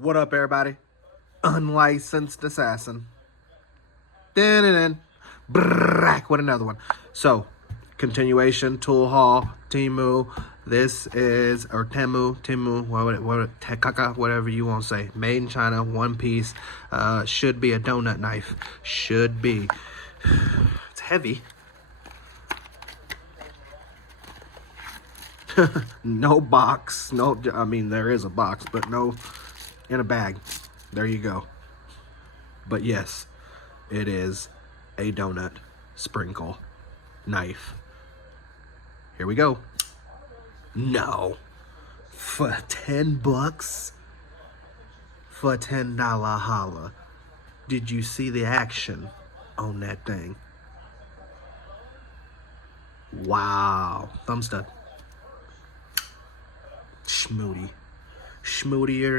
What up, everybody? Unlicensed assassin. Then back with another one. So, continuation, tool haul, TEMU. This is, or TEMU, whatever you want to say. Made in China, one piece. Should be a donut knife. Should be. It's heavy. No box. No, I mean, there is a box, but no in a bag. There you go. But yes, it is a donut sprinkle knife. Here we go. No. For 10 bucks? For $10 holla. Did you see the action on that thing? Wow. Thumb stud. Schmooty. Schmootier